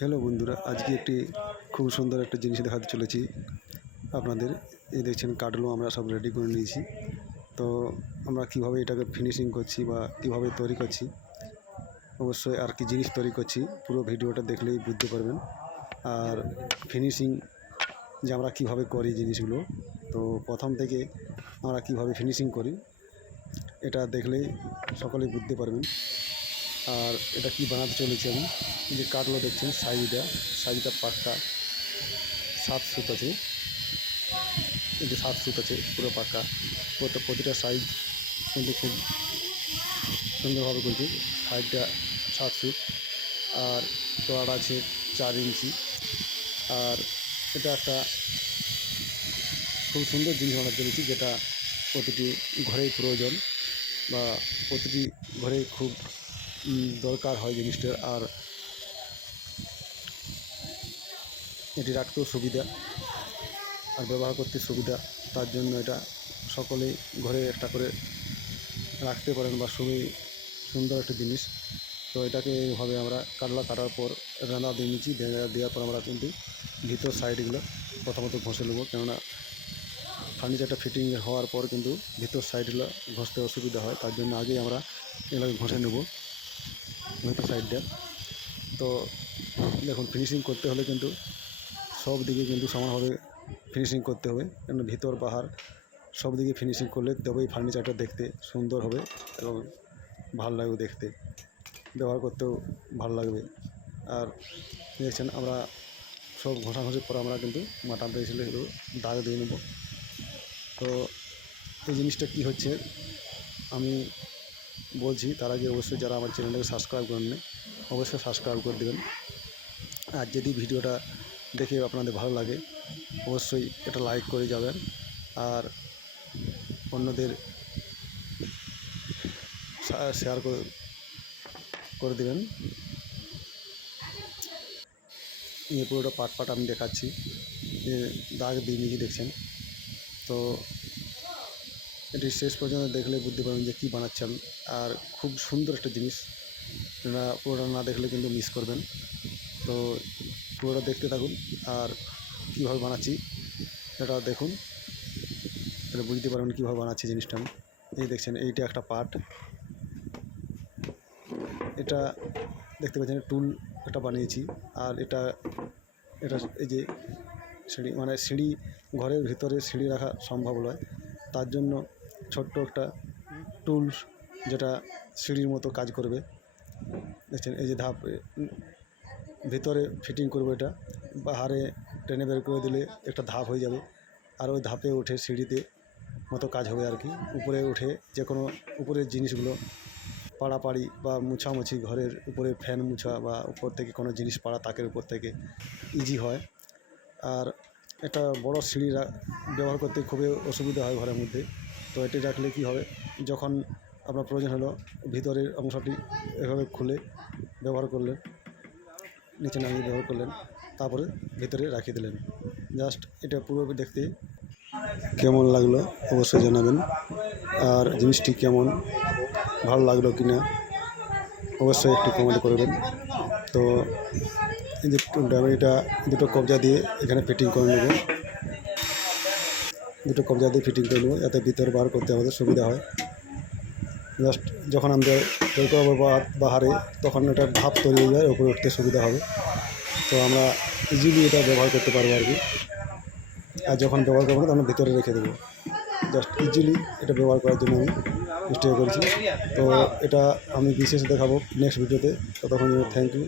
Hello বন্ধুরা, আজকে একটি খুব সুন্দর একটা জিনিস দেখাতে চলেছি আপনাদের। এই দেখছেন কাটলো আমরা সব রেডি করে নিয়েছি। তো আমরা কিভাবে এটাকে ফিনিশিং করছি বা কিভাবে তৈরি করছি, অবশ্যই আর কি জিনিস তৈরি করছি পুরো ভিডিওটা দেখলেই বুঝতে পারবেন। আর ফিনিশিং যে আমরা কিভাবে করি জিনিসগুলো, তো প্রথম থেকে আমরা কিভাবে ফিনিশিং করি এটা দেখলেই সকলেই বুঝতে পারবেন। আর এটা কি বানাতে চলেছি আমি, যে কাটলো দেখছেন সাইজটা পাক্কা 7 সুত আছে। এই যে 7 সুত আছে পুরো পাক্কা, প্রতিটা সাইজ কিন্তু খুব সুন্দরভাবে করছি। সাইজটা 7 সুত আর চড় আছে 4 ইঞ্চি। আর এটা একটা খুব সুন্দর জিনিস বানাতে চলেছি, যেটা প্রতিটি ঘরেই প্রয়োজন বা প্রতিটি ঘরে খুব দরকার হয় জিনিসটার। আর এটি রাখতেও সুবিধা আর ব্যবহার করতে সুবিধা, তার জন্য এটা সকলেই ঘরে একটা করে রাখতে পারেন বা খুবই সুন্দর একটা জিনিস। তো এটাকে এইভাবে আমরা কাটার পর রান্না দিয়ে নিচ্ছি। দেওয়ার পর আমরা কিন্তু ভিতর সাইডগুলো প্রথমত ঘষে নেবো, কেননা ফার্নিচারটা ফিটিং হওয়ার পর কিন্তু ভিতর সাইডগুলো ঘষতে অসুবিধা হয়, তার জন্য আগেই আমরা এগুলোকে ঘষে নেব ভিতর সাইডটা। তো দেখুন, ফিনিশিং করতে হলে কিন্তু সব দিকে কিন্তু সমানভাবে ফিনিশিং করতে হবে, কেন ভিতর বাহার সব দিকে ফিনিশিং করলে তবেই ফার্নিচারটা দেখতে সুন্দর হবে এবং ভালো লাগবে দেখতে, ব্যবহার করতেও ভালো লাগবে। আর দেখছেন আমরা সব ঘষাঘষির পর আমরা কিন্তু মাটার দিয়েছিল একটু দাগ দিয়ে নেব। তো এই জিনিসটা কি হচ্ছে আমি বলছি, তার আগে অবশ্যই যারা আমার চ্যানেলটাকে সাবস্ক্রাইব করেন অবশ্যই সাবস্ক্রাইব করে দেবেন। আর যদি ভিডিওটা দেখে আপনাদের ভালো লাগে অবশ্যই এটা লাইক করে যাবেন আর অন্যদের শেয়ার করে দেবেন। এই পুরোটা পাট আমি দেখাচ্ছি, যে দাগ দিয়ে নিজে দেখছেন। তো এটি শেষ পর্যন্ত দেখলে বুঝতে পারবেন যে কী বানাচ্ছি আমি। আর খুব সুন্দর একটা জিনিস, পুরোটা না দেখলে কিন্তু মিস করবেন। তো পুরোটা দেখতে থাকুন আর কীভাবে বানাচ্ছি এটা দেখুন, তাহলে বুঝতে পারবেন কীভাবে বানাচ্ছি জিনিসটা আমি। এই দেখছেন এইটা একটা পার্ট, এটা দেখতে পাচ্ছেন টুল এটা বানিয়েছি। আর এটা এই যে সিঁড়ি ঘরের ভিতরে সিঁড়ি রাখা সম্ভব নয়, তার জন্য ছোট্ট একটা টুলস যেটা সিঁড়ির মতো কাজ করবে। দেখছেন এই যে ধাপ ভিতরে ফিটিং করবো, এটা বাহারে টেনে বের করে দিলে একটা ধাপ হয়ে যাবে। আর ওই ধাপে উঠে সিঁড়িতে মতো কাজ হবে আর কি। উপরে উঠে যে কোনো উপরের জিনিসগুলো পাড়াপাড়ি বা মুছামুছি, ঘরের উপরে ফ্যান মুছা বা উপর থেকে কোনো জিনিস পাড়া তাকের উপর থেকে ইজি হয়। আর একটা বড় সিঁড়ি ব্যবহার করতে খুবই অসুবিধা হয় ঘরের মধ্যে। তো এটি রাখলে কি হবে, যখন আপনার প্রয়োজন হলো ভিতরের অংশটি এভাবে খুলে ব্যবহার করলেন, নিচে নামিয়ে ব্যবহার করলেন, তারপরে ভিতরে রাখিয়ে দিলেন। জাস্ট এটা পুরো দেখতে কেমন লাগলো অবশ্যই জানাবেন। আর জিনিসটি কেমন ভালো লাগলো কি না অবশ্যই একটু কমেন্ট করবেন। তো এই যে এটা দুটো কবজা দিয়ে এখানে ফিটিং করে নেব, যাতে ভিতরে বার করতে আমাদের সুবিধা হয়। জাস্ট যখন আমাদের তৈরি করবো বাহারে, তখন এটা ধাপ তৈরি হয়ে যায়, উপরে উঠতে সুবিধা হবে। তো আমরা ইজিলি এটা ব্যবহার করতে পারবো আর কি। আর যখন ব্যবহার করবো তখন ভিতরে রেখে দেবো, জাস্ট ইজিলি এটা ব্যবহার করার জন্য আমি চেষ্টা করেছি। তো এটা আমি বিশেষ দেখাবো নেক্সট ভিডিওতে। ততক্ষণ থ্যাংক ইউ।